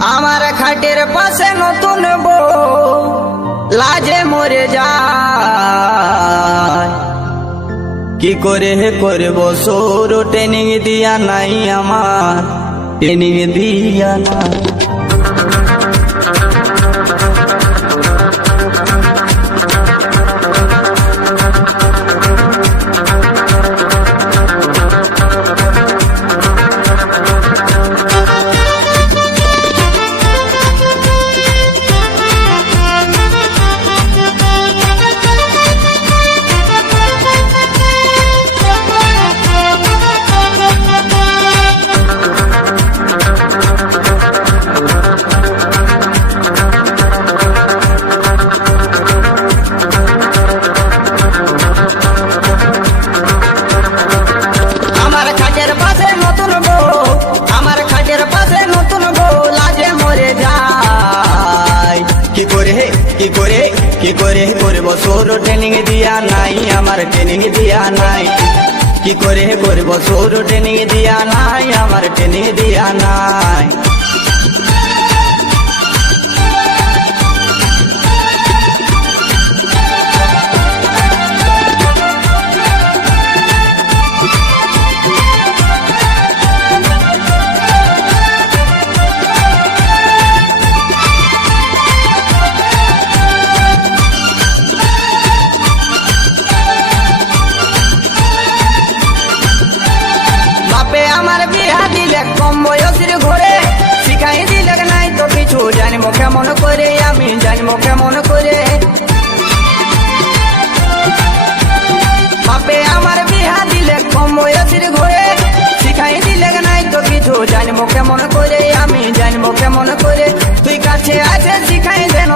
আমার খাটের পাশে নতুন বউ লাজে মরে যায়। কি করে করব সৌর ট্রেনিং দিয়া নাই আমার, ট্রেনিং দিয়া নাই। কি করে করব সৌর ট্রেনিং দিয়া নাই আমার, ট্রেনিং দিয়া নাই। কি করে করব সৌর ট্রেনিং দিয়া নাই আমার, ট্রেনিং দিয়া নাই। কম বয়সের ঘরে শিখাই দিলে নাই তো কিছু, জানবো কেমন করে আমি, জানবো কেমন করে। বাপে আমার বিহা দিলে কম বয়সের ঘরে শিখাই দিলে নাই তো কিছু, জানবো কেমন করে আমি, জানবো কেমন করে। তুই কাছে আছে শিখাই দেন,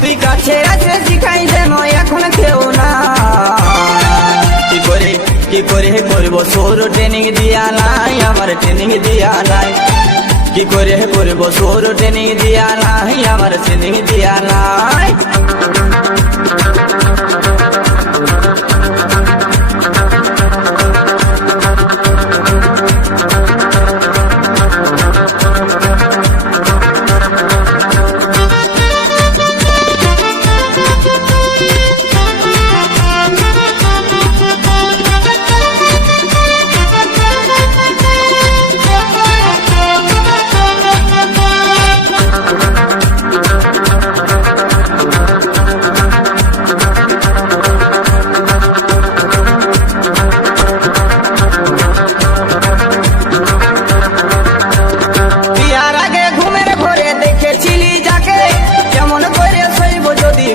তুই কাছে আছে শিখাই দেন, এখন কেউ না। কি করে করব সৌর ট্রেনিং দিয়া নাই আমার, ট্রেনিং দিয়া নাই। কি করে করব সৌর ট্রেনিং দিয়া নাই আমার, ট্রেনিং দিয়া নাই।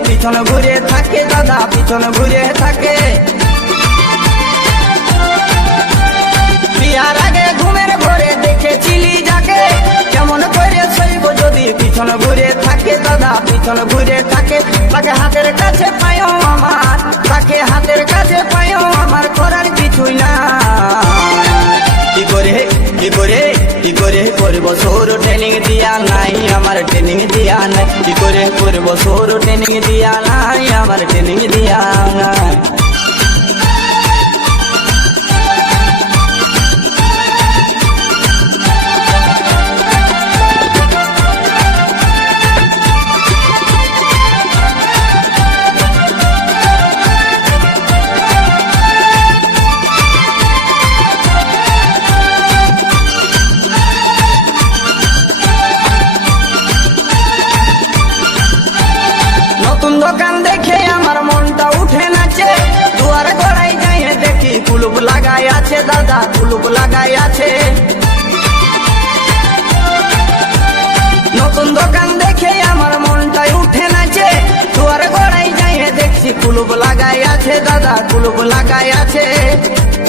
পিছন ঘুরে থাকে দাদা, পিছন ঘুরে থাকে। বিয়ার আগে ঘুমের ঘরে দেখেছিলি যাকে, কেমন করে শৈব যদি পিছন ঘুরে থাকে দাদা, পিছন ঘুরে থাকে। তাকে হাতের কাছে পায়ও আমার, তাকে হাতের কাছে পায়ও আমার, করার কিছুই না। কি করে কি করে কি করে করব সৌর ট্রেনিং দিয়া নাই আমার, ট্রেনিং দিয়া নাই। কি করে করব সৌর ট্রেনিং দিয়া নাই আমার, ট্রেনিং দিয়া নাই। দোকান দেখে আমার মনটা উঠে নাচে, দুয়ার গড়াই যাই দেখি কুলুপ লাগাই আছে দাদা, কুলুপ লাগাই আছে। নতুন দোকান দেখে আমার মনটাই উঠে নাচে, দুয়ার গড়াই যাই দেখছি কুলুপ লাগাই আছে দাদা, কুলুপ লাগাই আছে।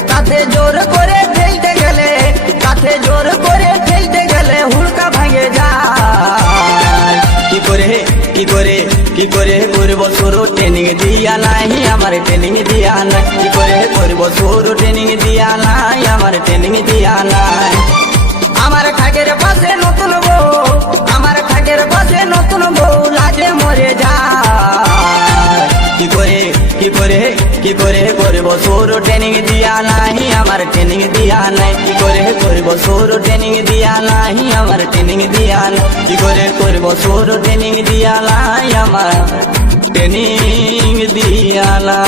তাতে জোর করে ফেলতে গেলে, তাতে জোর করে ফেলতে গেলে হুড়কা ভাঙে যায়। কি করে কি করে কি করে করব সৌর ট্রেনিং দিয়া নাই আমার, ট্রেনিং দিয়া নাই। কি করে করব সৌর ট্রেনিং দিয়া নাই আমার, ট্রেনিং দিয়া নাই। আমার খাটের পাশে নতুন বউ, আমার খাটের পাশে নতুন বউ লাজে মরে যায়। কি করে কি করে কি করে করব সৌর ট্রেনিং দিয়া নাই আমার, ট্রেনিং দিয়া নাই। কি করে করব সোর ট্রেনিং দিয়ালাই আমার ট্রেনিং দিয়াল কি করে করবো সোর ট্রেনিং দিয়ালাই আমার ট্রেনিং দিয়ালা